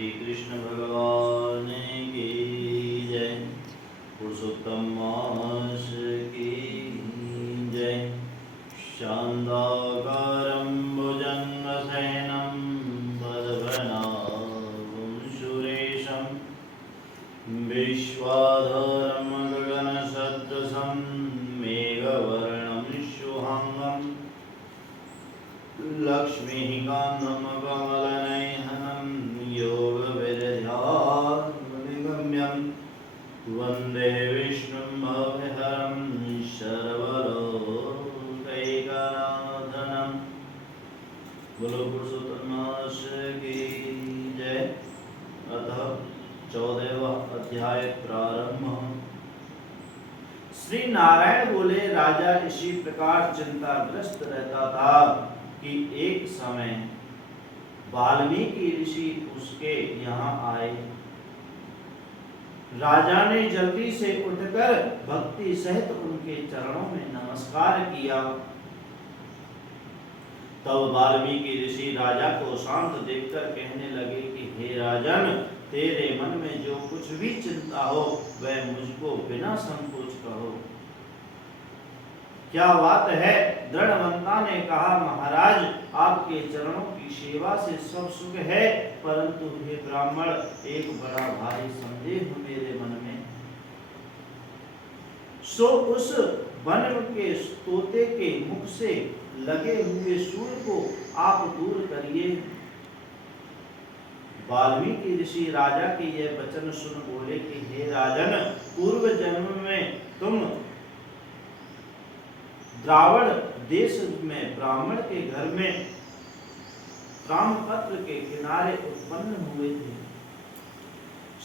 श्री कृष्ण भगवान की जय। पुरुषोत्तम मास की जय। शान्ताकारं भुजङ्गशयनं पद्मनाभं सुरेशं विश्वाधारं गगनसदृशं मेघवर्णं शुभाङ्गं लक्ष्मीकान्तं कमलनयनं योगविरध्यात्मनिगम्यं वन्दे विष्णुं भवहरं सर्वलोकैकनाथनं। बोलो पुरुषोत्तम मास की जय। अतः 14वां अध्याय प्रारंभ। श्री नारायण बोले, राजा इसी प्रकार चिंताग्रस्त रहता था कि एक समय वाल्मीकि ऋषि उसके यहाँ आए। राजा ने जल्दी से उठकर भक्ति सहित उनके चरणों में नमस्कार किया। तब वाल्मीकि ऋषि राजा को शांत देखकर कहने लगे कि हे राजन, तेरे मन में जो कुछ भी चिंता हो वह मुझको बिना संकोच कहो। क्या बात है? दृढ़वंता ने कहा, महाराज, आपके चरणों की सेवा से सब सुख है, परंतु हे ब्राह्मण, एक बड़ा भारी संदेह मेरे मन में। सो उस वन के तोते के मुख से लगे हुए सूर को आप दूर करिए। वाल्मीकि ऋषि राजा के यह वचन सुन बोले कि हे राजन, पूर्व जन्म में तुम द्रावण देश में ब्राह्मण के घर में ताम्रपत्र के किनारे उत्पन्न हुए थे।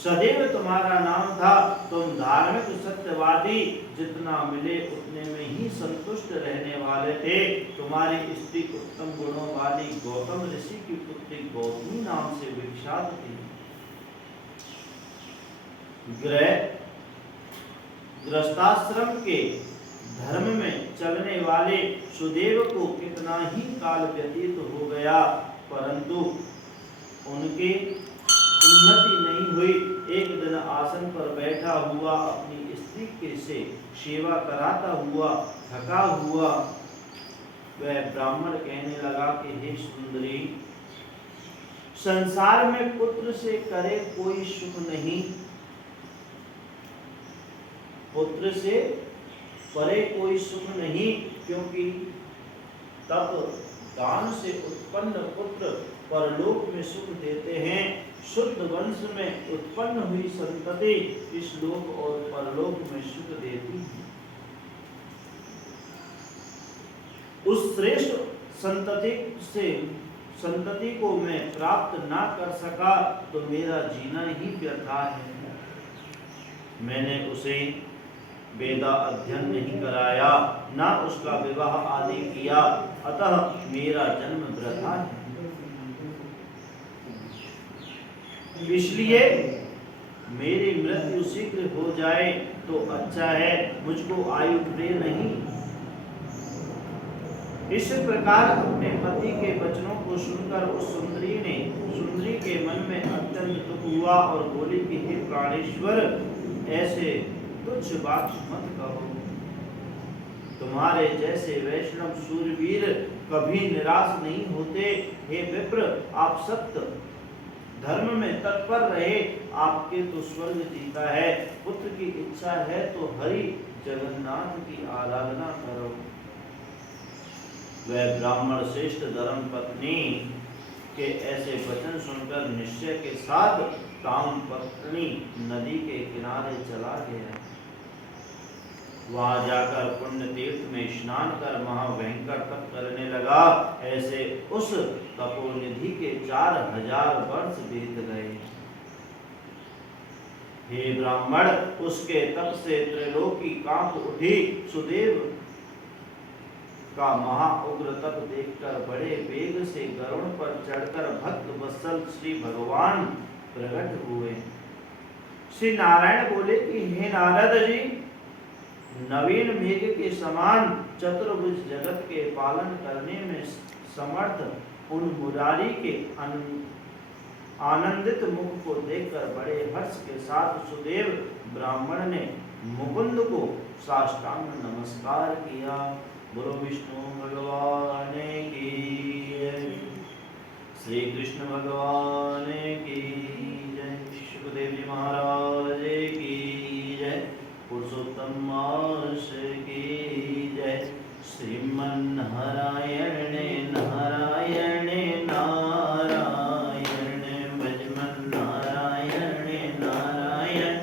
सदैव तुम्हारा नाम था। तुम धार्मिक सत्यवादी, जितना मिले उतने में ही संतुष्ट रहने वाले थे। तुम्हारी स्त्री उत्तम गुणों वाली गौतम ऋषि की पुत्री गौतमी नाम से विख्यात थी। गृहस्थाश्रम के धर्म में चलने वाले सुदेव को कितना ही काल व्यतीत हो गया, परंतु उनकी उन्नति नहीं हुई। एक दिन आसन पर बैठा हुआ अपनी स्त्री के से सेवा कराता हुआ थका हुआ वह ब्राह्मण कहने लगा कि हे सुंदरी, संसार में पुत्र से करे कोई सुख नहीं, पुत्र से परे कोई सुख नहीं, क्योंकि तप दान से उत्पन्न पुत्र परलोक में सुख देते हैं। शुद्ध वंश में उत्पन्न हुई संतति इस लोक और परलोक में सुख देती है। उस श्रेष्ठ संतति को मैं प्राप्त ना कर सका तो मेरा जीना ही व्यर्थ है। मैंने उसे वेदा अध्ययन नहीं कराया, ना उसका विवाह आदि किया, अतः मेरा जन्म वृथा है। इसलिए मेरी मृत्यु शीघ्र हो जाए तो अच्छा है, मुझको आयु प्रिय नहीं। इस प्रकार अपने पति के वचनों को सुनकर उस सुंदरी के मन में अत्यंत दुख हुआ और बोली कि हे प्राणेश्वर, ऐसे तुच्छ बात मत कहो। तुम्हारे जैसे वैष्णव सूरवीर कभी निराश नहीं होते। हे विप्र, आप सत्य धर्म में तत्पर रहे, आपके तो स्वर्ग जीता है। पुत्र की इच्छा है तो हरि जगन्नाथ की आराधना करो। वह ब्राह्मण श्रेष्ठ धर्म पत्नी के ऐसे वचन सुनकर निश्चय के साथ ताम्रपत्री नदी के किनारे चला गया। वहां जाकर पुण्य तीर्थ में स्नान कर महाभयंकर तप करने लगा। ऐसे उस तपोनिधि के 4000 वर्ष बीत गए। हे ब्राह्मण, उसके तप से त्रिलोकी कांप उठी। सुदेव का महाउग्र तप देखकर बड़े वेग से गरुड़ पर चढ़कर भक्त वत्सल श्री भगवान प्रकट हुए। श्री नारायण बोले कि हे नारद जी, नवीन मेघ के समान चतुर्भुज जगत के पालन करने में समर्थ उन मुरारी के आनंदित मुख को देखकर बड़े हर्ष के साथ सुदेव ब्राह्मण ने मुकुंद को साष्टांग नमस्कार किया। बोलो विष्णु भगवान की जय। श्री कृष्ण भगवान की जय। सुखदेव जी महाराज की जय। पुरुषोत्तम मास की जय। श्रीमन्नारायण नारायण नारायण भजमन नारायण नारायण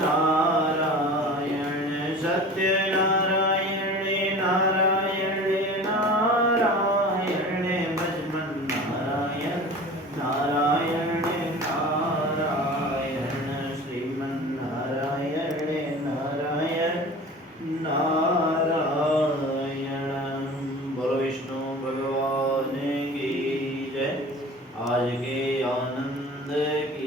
नारायण सत्य नारायण नारायण नारायण भजमन नारायण नारायण नारायण श्रीमन्नारायण नारायण नारायण। बोलो विष्णु भगवान की जय। आज के आनंद की